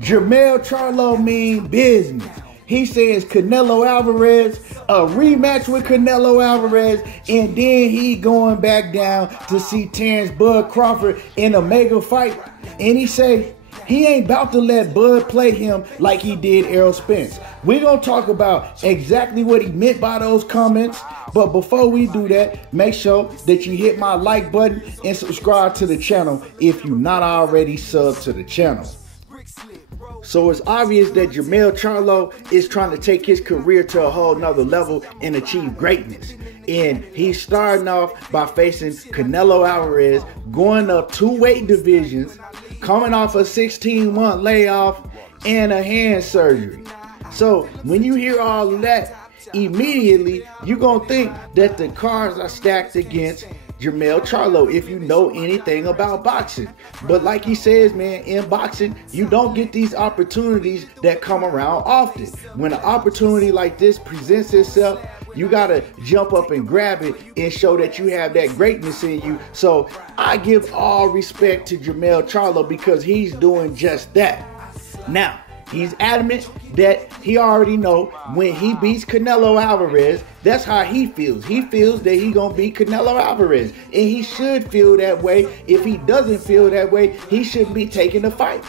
Jermell Charlo mean business. He says Canelo Alverez, a rematch with Canelo Alvarez, and then he going back down to see Terence Bud Crawford in a mega fight. And he say he ain't about to let Bud play him like he did Errol Spence. We're going to talk about exactly what he meant by those comments. But before we do that, make sure that you hit my like button and subscribe to the channel if you're not already subbed to the channel. So it's obvious that Jermell Charlo is trying to take his career to a whole nother level and achieve greatness. And he's starting off by facing Canelo Alverez, going up 2 weight divisions, coming off a 16-month layoff and a hand surgery. So when you hear all of that, immediately you're going to think that the cards are stacked against Jermell Charlo if you know anything about boxing. But like he says, man, in boxing, you don't get these opportunities that come around often. When an opportunity like this presents itself, you got to jump up and grab it and show that you have that greatness in you. So I give all respect to Jermell Charlo because he's doing just that. Now, he's adamant that he already know when he beats Canelo Alverez, that's how he feels. He feels that he's going to beat Canelo Alverez. And he should feel that way. If he doesn't feel that way, he shouldn't be taking the fight.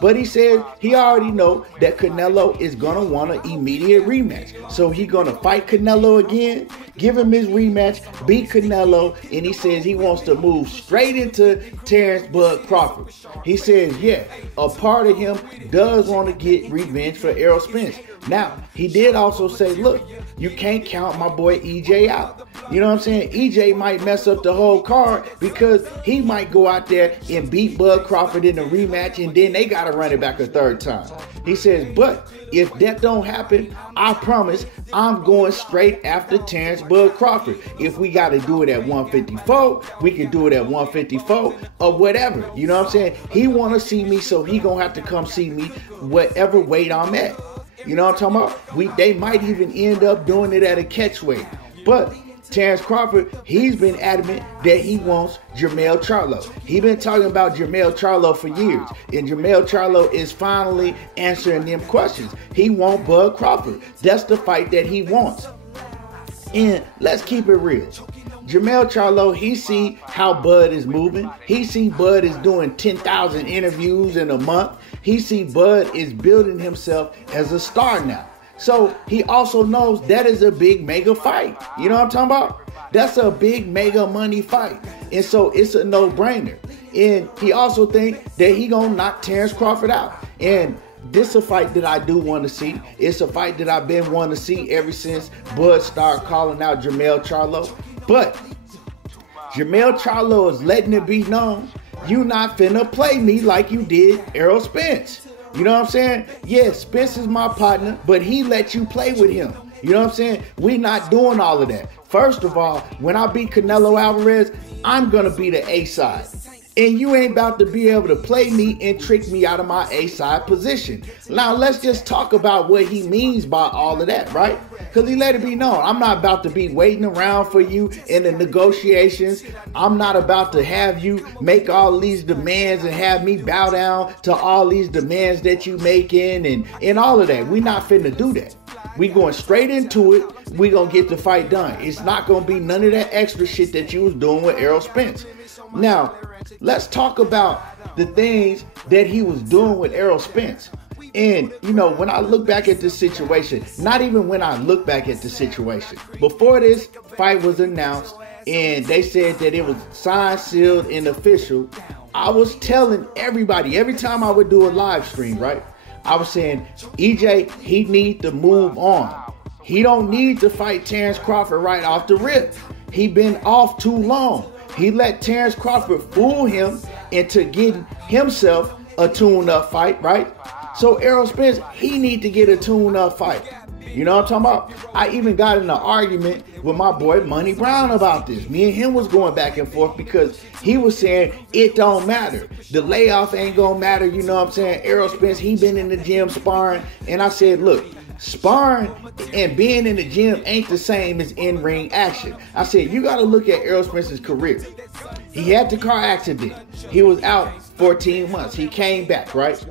But he said he already know that Canelo is going to want an immediate rematch. So he's going to fight Canelo again, give him his rematch, beat Canelo, and he says he wants to move straight into Terence Bud Crawford. He says, yeah, a part of him does want to get revenge for Errol Spence. Now, he did also say, look, you can't count my boy EJ out. You know what I'm saying? EJ might mess up the whole card because he might go out there and beat Bud Crawford in a rematch and then they got to run it back a 3rd time. He says, but if that don't happen, I promise I'm going straight after Terence Bud Crawford. If we got to do it at 154, we can do it at 154 or whatever. You know what I'm saying? He want to see me, so he going to have to come see me whatever weight I'm at. You know what I'm talking about? They might even end up doing it at a catch weight. But Terence Crawford, he's been adamant that he wants Jermell Charlo. He's been talking about Jermell Charlo for years. And Jermell Charlo is finally answering them questions. He wants Bud Crawford. That's the fight that he wants. And let's keep it real. Jermell Charlo, he see how Bud is moving. He see Bud is doing 10,000 interviews in a month. He see Bud is building himself as a star now. So he also knows that is a big mega fight. You know what I'm talking about? That's a big mega money fight. And so it's a no-brainer. And he also think that he gonna knock Terence Crawford out. And this is a fight that I do want to see. It's a fight that I've been wanting to see ever since Bud started calling out Jermell Charlo. But Jermell Charlo is letting it be known, you not finna play me like you did Errol Spence. You know what I'm saying? Yeah, Spence is my partner, but he let you play with him. You know what I'm saying? We not doing all of that. First of all, when I beat Canelo Alverez, I'm going to be the A-side. And you ain't about to be able to play me and trick me out of my A-side position. Now, let's just talk about what he means by all of that, right? Because he let it be known. I'm not about to be waiting around for you in the negotiations. I'm not about to have you make all these demands and have me bow down to all these demands that you making and all of that. We're not finna do that. We going straight into it. We gonna get the fight done. It's not gonna be none of that extra shit that you was doing with Errol Spence. Now, let's talk about the things that he was doing with Errol Spence. And, you know, when I look back at this situation, not even when I look back at the situation, before this fight was announced and they said that it was signed, sealed, and official, I was telling everybody, every time I would do a live stream, right? I was saying, EJ, he need to move on. He don't need to fight Terence Crawford right off the rip. He been off too long. He let Terence Crawford fool him into getting himself a tune-up fight, right? So Errol Spence, he need to get a tune-up fight. You know what I'm talking about? I even got in an argument with my boy Money Brown about this. Me and him was going back and forth because he was saying it don't matter. The layoff ain't gonna matter. You know what I'm saying? Errol Spence, he been in the gym sparring. And I said, look, sparring and being in the gym ain't the same as in-ring action. I said, you got to look at Errol Spence's career. He had the car accident. He was out 14 months. He came back, right?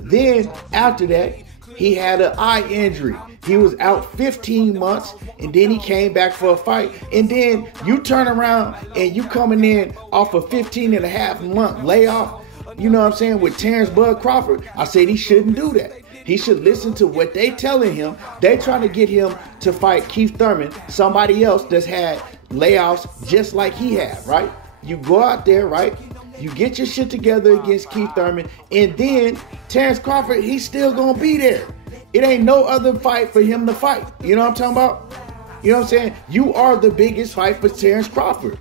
Then after that, he had an eye injury. He was out 15 months, and then he came back for a fight. And then you turn around and you coming in off a 15 and a half month layoff, you know what I'm saying, with Terence Bud Crawford. I said he shouldn't do that. He should listen to what they telling him. They trying to get him to fight Keith Thurman, somebody else that's had layoffs just like he had, right? You go out there, right? You get your shit together against Keith Thurman, and then Terence Crawford, he's still gonna be there. It ain't no other fight for him to fight. You know what I'm talking about? You know what I'm saying? You are the biggest fight for Terence Crawford.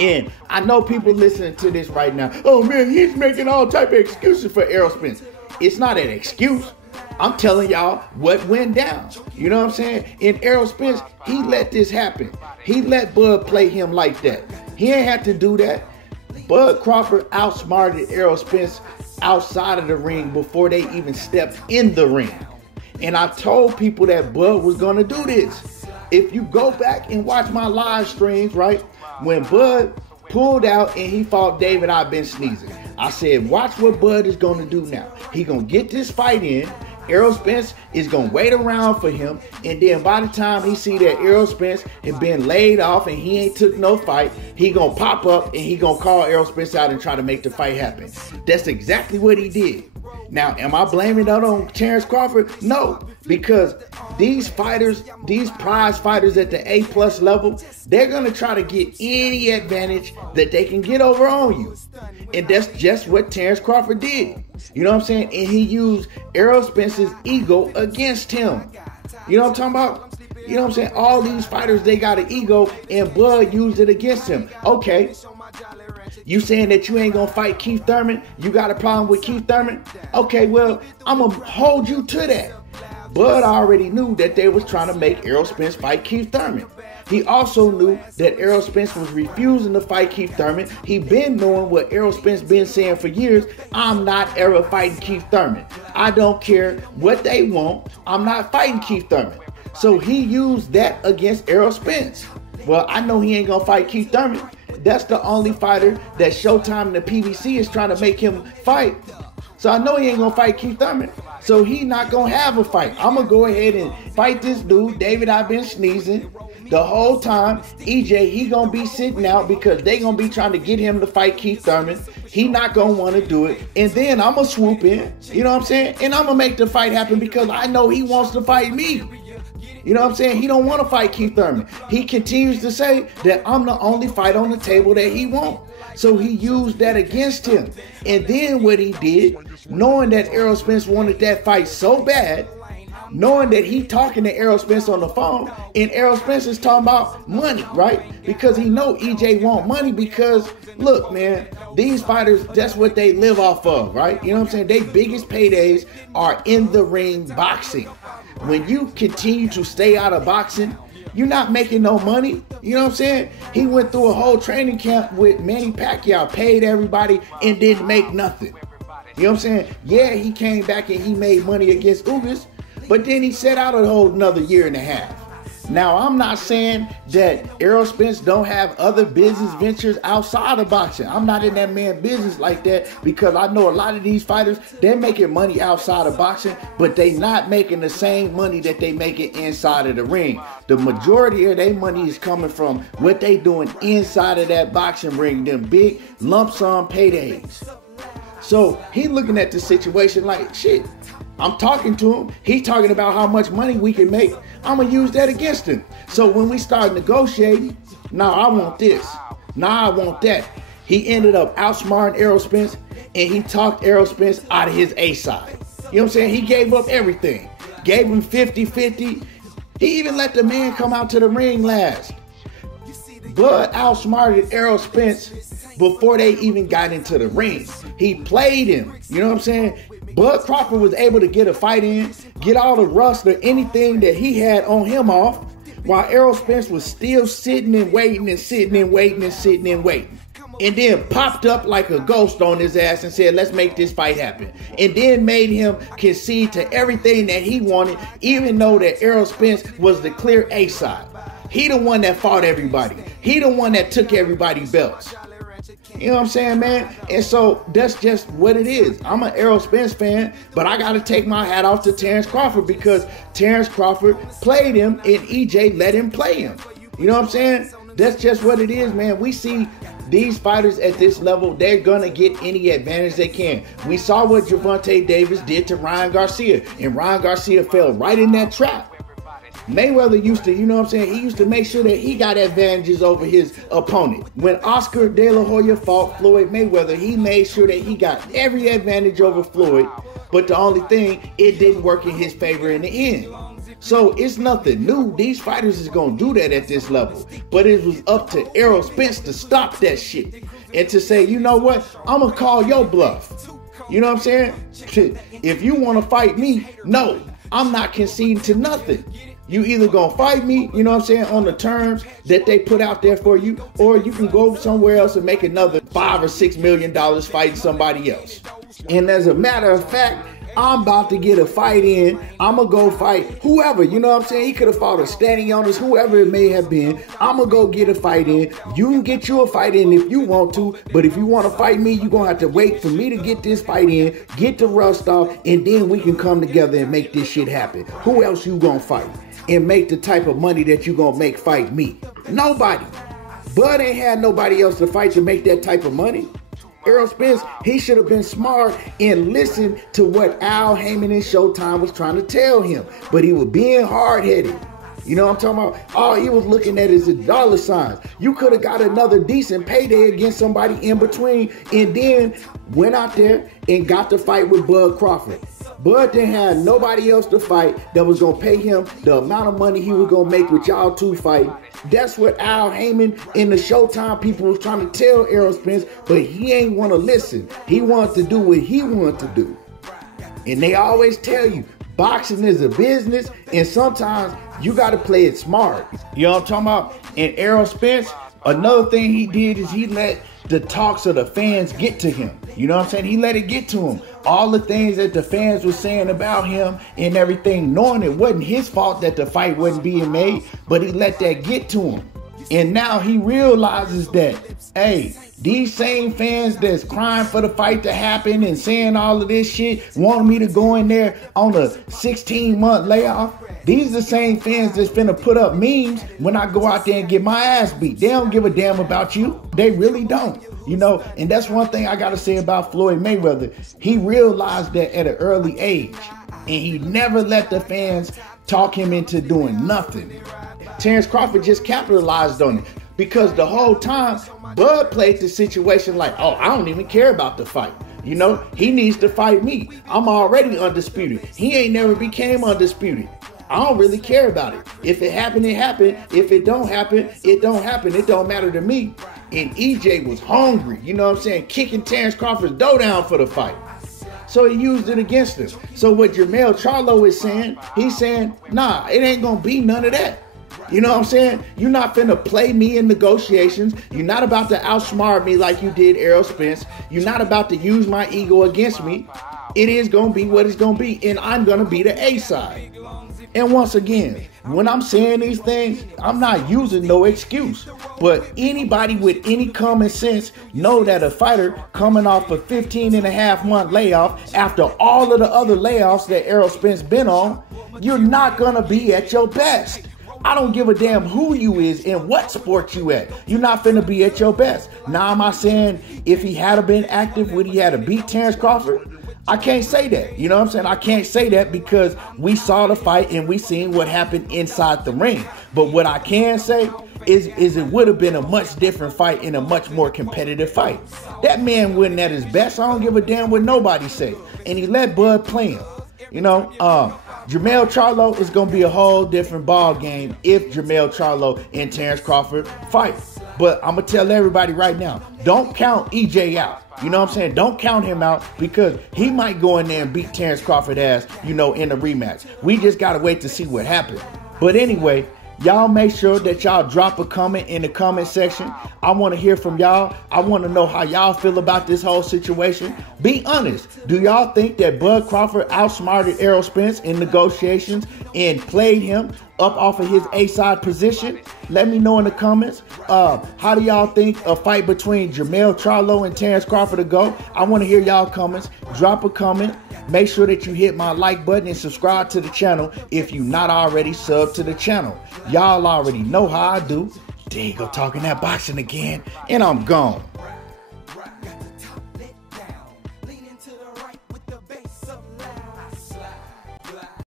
And I know people listening to this right now, oh man, he's making all type of excuses for Errol Spence. It's not an excuse. I'm telling y'all what went down. You know what I'm saying? And Errol Spence, he let this happen. He let Bud play him like that. He ain't had to do that. Bud Crawford outsmarted Errol Spence outside of the ring before they even stepped in the ring. And I told people that Bud was going to do this. If you go back and watch my live streams, right, when Bud pulled out and he fought David, I've been sneezing. I said, watch what Bud is going to do now. He going to get this fight in. Errol Spence is going to wait around for him. And then by the time he see that Errol Spence has been laid off and he ain't took no fight, he going to pop up and he going to call Errol Spence out and try to make the fight happen. That's exactly what he did. Now, am I blaming that on Terence Crawford? No, because these fighters, these prize fighters at the A+ level, they're going to try to get any advantage that they can get over on you. And that's just what Terence Crawford did. You know what I'm saying? And he used Errol Spence's ego against him. You know what I'm talking about? You know what I'm saying? All these fighters, they got an ego, and Bud used it against him. Okay. You saying that you ain't going to fight Keith Thurman? You got a problem with Keith Thurman? Okay, well, I'm going to hold you to that. Bud already knew that they was trying to make Errol Spence fight Keith Thurman. He also knew that Errol Spence was refusing to fight Keith Thurman. He been knowing what Errol Spence been saying for years. I'm not ever fighting Keith Thurman. I don't care what they want. I'm not fighting Keith Thurman. So he used that against Errol Spence. Well, I know he ain't going to fight Keith Thurman. That's the only fighter that Showtime and the PBC is trying to make him fight. So I know he ain't going to fight Keith Thurman. So he not going to have a fight. I'm going to go ahead and fight this dude, David, I've been sneezing. The whole time, EJ, he going to be sitting out because they going to be trying to get him to fight Keith Thurman. He not going to want to do it. And then I'm going to swoop in. You know what I'm saying? And I'm going to make the fight happen because I know he wants to fight me. You know what I'm saying? He don't want to fight Keith Thurman. He continues to say that I'm the only fight on the table that he wants. So he used that against him. And then what he did, knowing that Errol Spence wanted that fight so bad, knowing that he talking to Errol Spence on the phone, and Errol Spence is talking about money, right? Because he know EJ want money because, look, man, these fighters, that's what they live off of, right? You know what I'm saying? Their biggest paydays are in the ring boxing. When you continue to stay out of boxing, you're not making no money. You know what I'm saying? He went through a whole training camp with Manny Pacquiao, paid everybody, and didn't make nothing. You know what I'm saying? Yeah, he came back and he made money against Ugas, but then he set out a whole another year and a half. Now, I'm not saying that Errol Spence don't have other business ventures outside of boxing. I'm not in that man's business like that because I know a lot of these fighters, they're making money outside of boxing, but they not making the same money that they making inside of the ring. The majority of their money is coming from what they doing inside of that boxing ring, them big lump sum paydays. So he looking at the situation like, shit, I'm talking to him. He's talking about how much money we can make. I'm going to use that against him. So when we start negotiating, now I want this. Now I want that. He ended up outsmarting Errol Spence, and he talked Errol Spence out of his A side. You know what I'm saying? He gave up everything. Gave him 50-50. He even let the man come out to the ring last. Bud outsmarted Errol Spence before they even got into the ring. He played him. You know what I'm saying? Bud Crawford was able to get a fight in, get all the rust or anything that he had on him off, while Errol Spence was still sitting and waiting and sitting and waiting and sitting and waiting. And then popped up like a ghost on his ass and said, let's make this fight happen. And then made him concede to everything that he wanted, even though that Errol Spence was the clear A side. He the one that fought everybody. He the one that took everybody's belts. You know what I'm saying, man? And so that's just what it is. I'm an Errol Spence fan, but I got to take my hat off to Terence Crawford because Terence Crawford played him and EJ let him play him. You know what I'm saying? That's just what it is, man. We see these fighters at this level, they're going to get any advantage they can. We saw what Gervonta Davis did to Ryan Garcia, and Ryan Garcia fell right in that trap. Mayweather used to, you know what I'm saying, he used to make sure that he got advantages over his opponent. When Oscar De La Hoya fought Floyd Mayweather, he made sure that he got every advantage over Floyd, but the only thing, it didn't work in his favor in the end. So it's nothing new. These fighters is going to do that at this level. But it was up to Errol Spence to stop that shit and to say, you know what, I'm going to call your bluff. You know what I'm saying? If you want to fight me, no, I'm not conceding to nothing. You either gonna fight me, you know what I'm saying, on the terms that they put out there for you, or you can go somewhere else and make another $5 or $6 million fighting somebody else. And as a matter of fact, I'm about to get a fight in. I'm going to go fight whoever. You know what I'm saying? He could have fought a Stanionis, whoever it may have been. I'm going to go get a fight in. You can get you a fight in if you want to. But if you want to fight me, you're going to have to wait for me to get this fight in, get the rust off, and then we can come together and make this shit happen. Who else you going to fight and make the type of money that you going to make fight me? Nobody. Bud ain't had nobody else to fight to make that type of money. Errol Spence, he should have been smart and listened to what Al Heyman and Showtime was trying to tell him. But he was being hard-headed. You know what I'm talking about? All he was looking at is the dollar signs. You could have got another decent payday against somebody in between and then went out there and got to fight with Bud Crawford. Bud didn't have nobody else to fight that was going to pay him the amount of money he was going to make with y'all two fighting. That's what Al Heyman and the Showtime people was trying to tell Errol Spence, but he ain't want to listen. He wanted to do what he wanted to do. And they always tell you, boxing is a business, and sometimes you got to play it smart. You know what I'm talking about? And Errol Spence, another thing he did is he let the talks of the fans get to him. You know what I'm saying? He let it get to him. All the things that the fans were saying about him and everything, knowing it wasn't his fault that the fight wasn't being made, but he let that get to him. And now he realizes that, hey, these same fans that's crying for the fight to happen and saying all of this shit, wanting me to go in there on a 16-month layoff, these are the same fans that's finna put up memes when I go out there and get my ass beat. They don't give a damn about you. They really don't. You know, and that's one thing I gotta say about Floyd Mayweather. He realized that at an early age, and he never let the fans talk him into doing nothing. Terence Crawford just capitalized on it because the whole time Bud played the situation like, oh, I don't even care about the fight. You know, he needs to fight me. I'm already undisputed. He ain't never became undisputed. I don't really care about it. If it happened, it happened. If it don't happen, it don't happen. It don't matter to me. And EJ was hungry, you know what I'm saying, kicking Terence Crawford's dough down for the fight. So he used it against him. So what Jermell Charlo is saying, he's saying, nah, it ain't gonna be none of that. You know what I'm saying? You're not finna play me in negotiations. You're not about to outsmart me like you did Errol Spence. You're not about to use my ego against me. It is gonna be what it's gonna be, and I'm gonna be the A side. And once again, when I'm saying these things, I'm not using no excuse. But anybody with any common sense know that a fighter coming off a 15.5-month layoff after all of the other layoffs that Errol Spence been on, you're not going to be at your best. I don't give a damn who you is and what sport you at. You're not finna be at your best. Now, am I saying if he had been active, would he have to beat Terence Crawford? I can't say that. You know what I'm saying? I can't say that because we saw the fight and we seen what happened inside the ring. But what I can say is it would have been a much different fight and a much more competitive fight. That man wasn't at his best. I don't give a damn what nobody say. And he let Bud play him. You know, Jermell Charlo is going to be a whole different ball game if Jermell Charlo and Terence Crawford fight. But I'm going to tell everybody right now, don't count EJ out. You know what I'm saying? Don't count him out because he might go in there and beat Terence Crawford ass, you know, in the rematch. We just got to wait to see what happens. But anyway, y'all make sure that y'all drop a comment in the comment section. I want to hear from y'all. I want to know how y'all feel about this whole situation. Be honest. Do y'all think that Bud Crawford outsmarted Errol Spence in negotiations and played him up off of his A-side position? Let me know in the comments. How do y'all think a fight between Jermell Charlo and Terence Crawford to go? I want to hear y'all comments. Drop a comment. Make sure that you hit my like button and subscribe to the channel if you're not already subbed to the channel. Y'all already know how I do. There you go, talking that boxing again, and I'm gone.